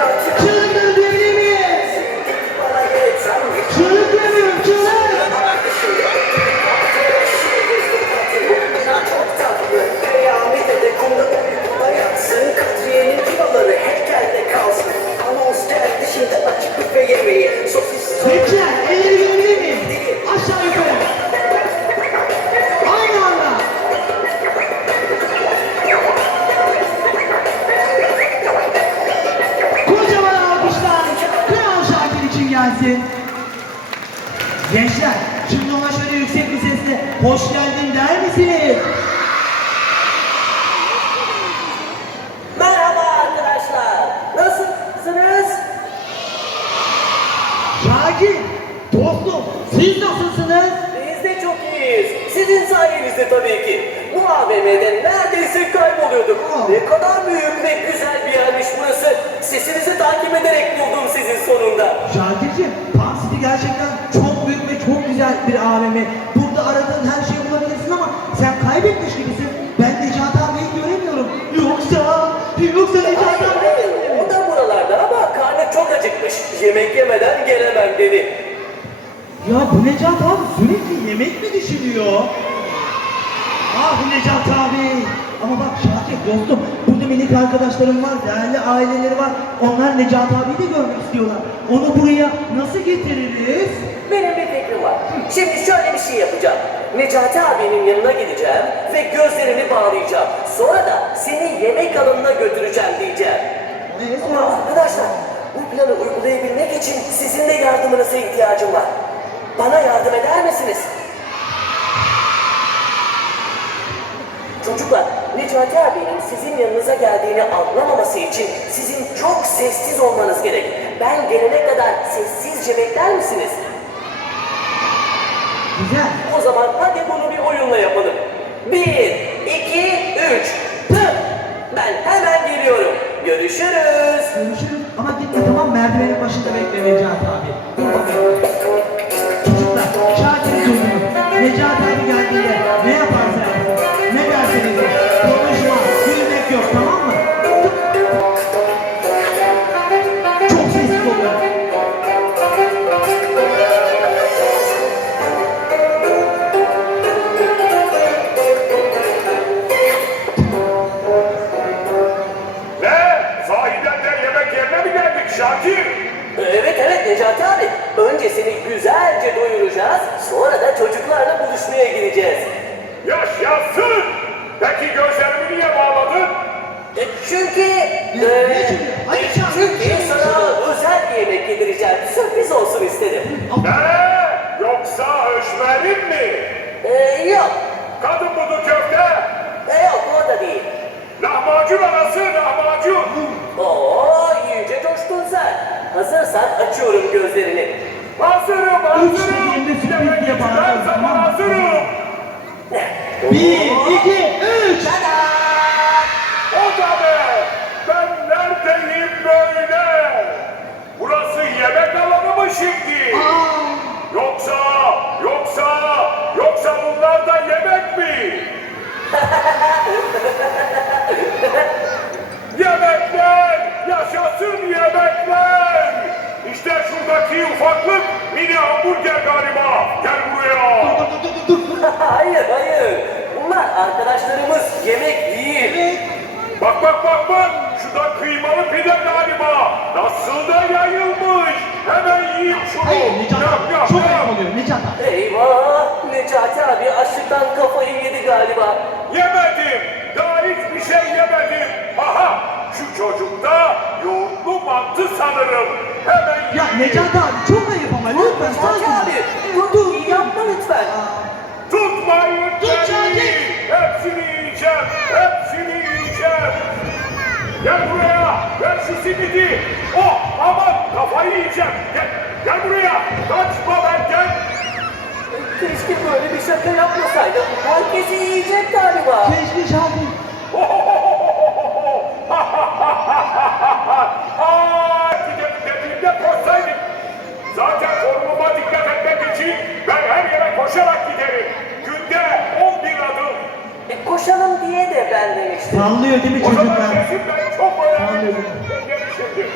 자, 자. gelsin. Gençler, şimdi ona şöyle yüksek bir sesle hoş geldin der misiniz? Merhaba arkadaşlar, nasılsınız? Şakir, dostum, siz nasılsınız? Biz de çok iyiyiz. Sizin sayenizde tabii ki. Bu AVM'de neredeyse kaybol? olmayan bir AVM. Burada aradığın her şeyi bulabilirsin ama sen kaybetmiş gibisin. Ben Necati abiyi göremiyorum. Yoksa, yoksa Necati abiyi O da buralarda ama karnı çok acıkmış. Yemek yemeden gelemem dedi. Ya bu Necati abi sürekli yemek mi düşünüyor? Ah Necati abi. Ama bak Şakir dostum burada minik arkadaşlarım var, değerli aileleri var. Onlar Necati abiyi de görmek istiyorlar. Onu buraya nasıl getiririz? şey yapacağım. Necati abinin yanına gideceğim ve gözlerini bağlayacağım. Sonra da seni yemek alanına götüreceğim diyeceğim. Evet. Ama mi? arkadaşlar bu planı uygulayabilmek için sizin de yardımınıza ihtiyacım var. Bana yardım eder misiniz? Çocuklar, Necati abinin sizin yanınıza geldiğini anlamaması için sizin çok sessiz olmanız gerek. Ben gelene kadar sessizce bekler misiniz? Güzel. O zaman hadi bunu bir oyunla yapalım. Bir, iki, üç. Pıh. Ben hemen geliyorum. Görüşürüz. Görüşürüz. Ama gitme tamam merdivenin başında bekle Necati abi. Çocuklar, Şakir'i duydunuz. Necati Necati abi, önce seni güzelce doyuracağız, sonra da çocuklarla buluşmaya gideceğiz. Yaş yapsın! Peki gözlerimi niye bağladın? E çünkü... Ne, e, ne, çünkü ne, sana özel bir yemek yedireceğim, sürpriz olsun istedim. Ne? Yoksa öşmerim mi? E, yok. Kadın budur köfte? E, yok, o da değil. Lahmacun arası, lahmacun! Oo! Hazırsan açıyorum gözlerini. Hazırım, hazırım. Üç dediğimde hazırım. Bir, iki, üç. Tada! O Ta da Ben neredeyim böyle? Burası yemek alanı mı şimdi? Yoksa, yoksa, yoksa bunlar da yemek mi? yemekler, yaşasın yemekler bıçaklık mini hamburger galiba. Gel buraya. Dur dur hayır hayır. Bunlar arkadaşlarımız yemek değil. Evet, bak bak bak bak. Şurada kıymalı pide galiba. Nasıl da yayılmış. Hemen yiyip şunu. Hayır Necati abi. Yap, çok ayıp oluyor Necati abi. Eyvah. Necati abi açlıktan kafayı yedi galiba. Yemedim. Daha hiçbir şey yemedim. Aha. Şu çocukta kopattı sanırım. Hemen iyi. ya Necati abi çok ayıp ama lütfen. Ne Necati abi dur dur yapma lütfen. Tutmayın Tut beni. Şarkı. Hepsini yiyeceğim. Hepsini yiyeceğim. Ama. Gel buraya. Ver şu simidi. Oh aman kafayı yiyeceğim. Gel, gel buraya. Kaçma benden. Keşke böyle bir şaka yapmasaydım. Herkesi yiyecek galiba. Keşke şahit. Oh, oh, oh. koşarak giderim. Günde on 11 adım. E koşalım diye de ben demiştim. Sallıyor değil mi çocuklar? O zaman çocuklar. kesin ben çok bayağı.